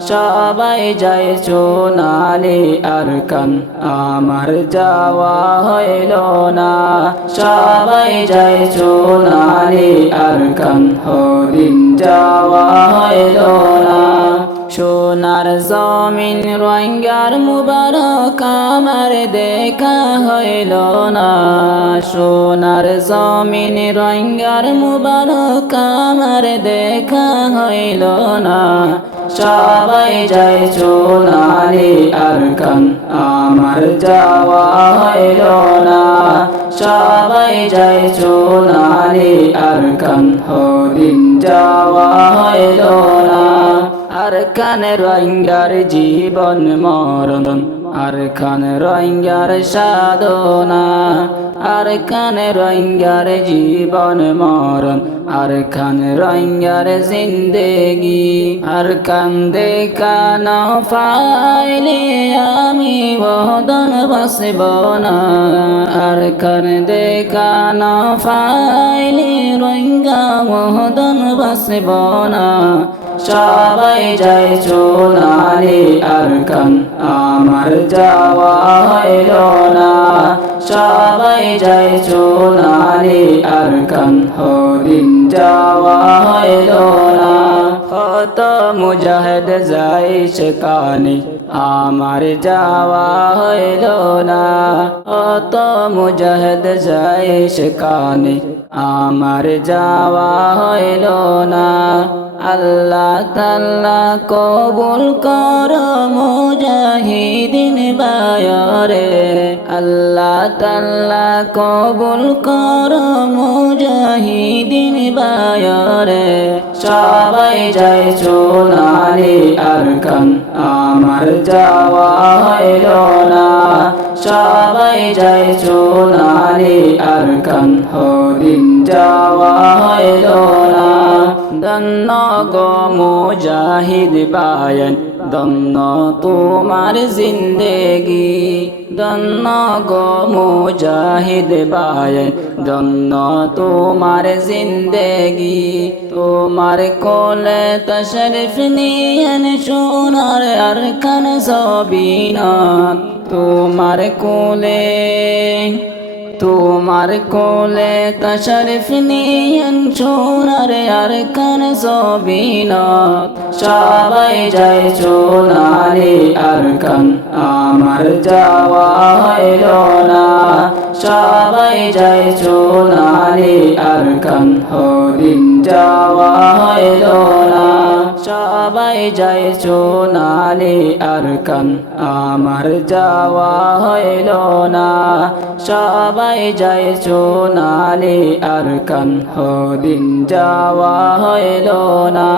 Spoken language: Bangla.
সবাই যায় সোনালি আরকান আমার যাওয়া হইল না সবাই যায় সোনালি আরকান হদিন যাওয়া হইল না সোনার জমিন রোহিঙ্গার মুবারক আমার দেখা হইল না সোনার জমিন রোহিঙ্গার মুবারক আমার দেখা হইল না সবাই যায় সোনালি আরকান আমার যাওয়া হইল না সবাই যায় সোনালি আরকান হদিন যাওয়া হইল না আরকান রোহিঙ্গার জীবন মরণ আরকান রোহিঙ্গার সাধনা আরকান রোহিঙ্গার জীবন মরণ আরকান রোহিঙ্গার জিন্দেগি আরকান দেখা না পাইলে আমি বদন বাসব না আরকান দেখা না পাইলে রোহিঙ্গা বদন বাসব না সবাই যায় সোনালি আরকান আমার যাওয়া হইল না সবাই যায় সোনালি আরকান হদিন যাওয়া হইল না কত মুজাহিদ যায় সেখানে আমার যাওয়া হইল না কত মুজাহিদ যায় সেখানে আমার যাওয়া হইল না আল্লাহ তাআলা কবুল কর মুজাহিদিন বায়রে আল্লাহ তাআলা কবুল কর মুজাহিদিন বায়রে সবাই যায় সোনালি আরকান আমার যাওয়া হইল না সবাই যায় সোনালি আরকান হদিন যাওয়া হইল না ধন্য গো মুজাহিদ বায়ান ধন্য তোমার জিন্দেগি ধন্য গো মুজাহিদ বায়ান ধন্য তোমার জিন্দেগি তোমার কোলে তশরিফ নিয়েন সোনার আরকান সবিনাত তোমার কোলে তশরিফ নিয়েন সোনার আরকান সবিনাত সবাই যায় সোনালি আরকান আমার যাওয়া হইল না সবাই যায় সোনালি আরকান হদিন যাওয়া হইল না সবাই যায় সোনালি আরকান আমার যাওয়া হইল না সবাই যায় সোনালি আরকান হদিন যাওয়া হইল না।